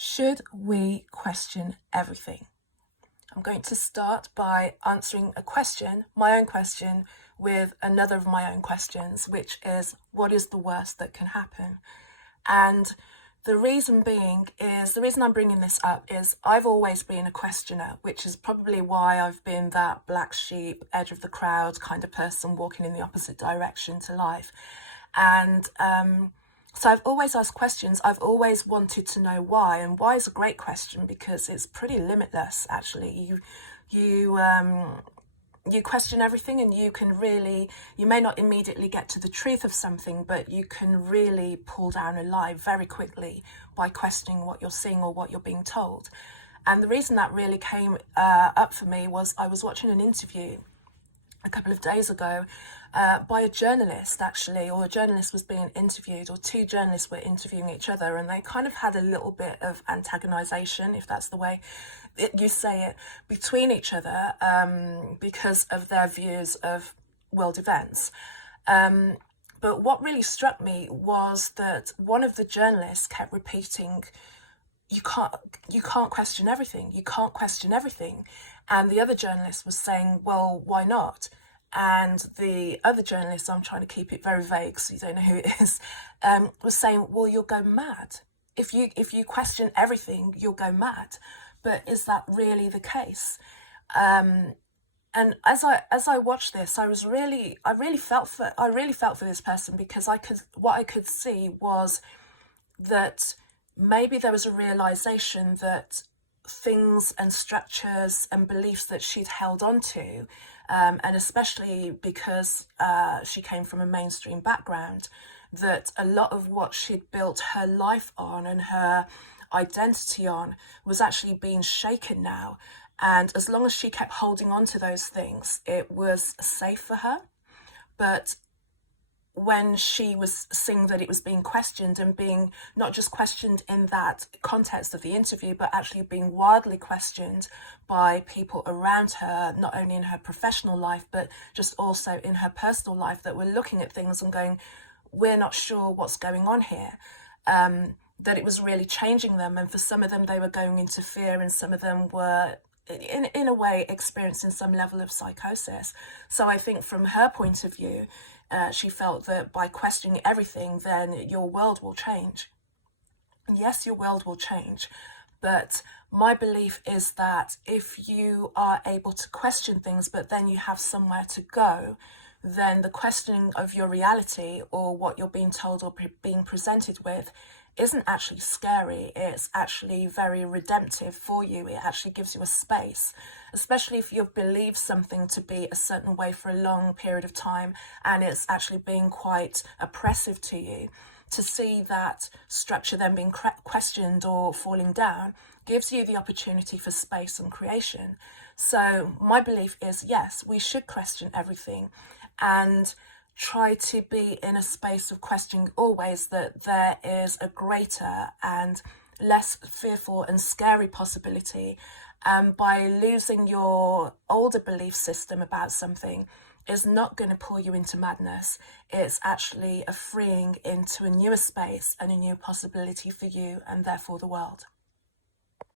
Should we question everything? I'm going to start by answering a question, my own question, with another of my own questions, which is, what is the worst that can happen? And the reason I'm bringing this up is I've always been a questioner, which is probably why I've been that black sheep, edge of the crowd kind of person walking in the opposite direction to life. And so I've always asked questions. I've always wanted to know why, and why is a great question because it's pretty limitless. Actually, you question everything, and you may not immediately get to the truth of something, but you can really pull down a lie very quickly by questioning what you're seeing or what you're being told. And the reason that really came up for me was I was watching an interview a couple of days ago by a journalist, actually, or a journalist was being interviewed, or two journalists were interviewing each other, and they kind of had a little bit of antagonization, if that's the way you say it, between each other because of their views of world events. But what really struck me was that one of the journalists kept repeating, you can't question everything. You can't question everything. And the other journalist was saying, well, why not? And the other journalist, I'm trying to keep it very vague so you don't know who it is, was saying, well, you'll go mad. If you question everything, you'll go mad. But is that really the case? And as I watched this, I really felt for this person, because what I could see was that maybe there was a realization that things and structures and beliefs that she'd held on to, and especially because she came from a mainstream background, that a lot of what she'd built her life on and her identity on was actually being shaken now. And as long as she kept holding on to those things, it was safe for her. But when she was seeing that it was being questioned, and being not just questioned in that context of the interview, but actually being wildly questioned by people around her, not only in her professional life, but just also in her personal life, that were looking at things and going, we're not sure what's going on here, that it was really changing them. And for some of them, they were going into fear, and some of them were in a way experiencing some level of psychosis. So I think from her point of view, she felt that by questioning everything, then your world will change. Yes, your world will change. But my belief is that if you are able to question things, but then you have somewhere to go, then the questioning of your reality, or what you're being told or being presented with, isn't actually scary. It's actually very redemptive for you. It actually gives you a space, especially if you've believed something to be a certain way for a long period of time, and it's actually being quite oppressive to you. To see that structure then being questioned or falling down gives you the opportunity for space and creation. So my belief is, yes, we should question everything, and try to be in a space of questioning always that there is a greater and less fearful and scary possibility. By losing your older belief system about something is not going to pull you into madness. It's actually a freeing into a newer space and a new possibility for you, and therefore the world.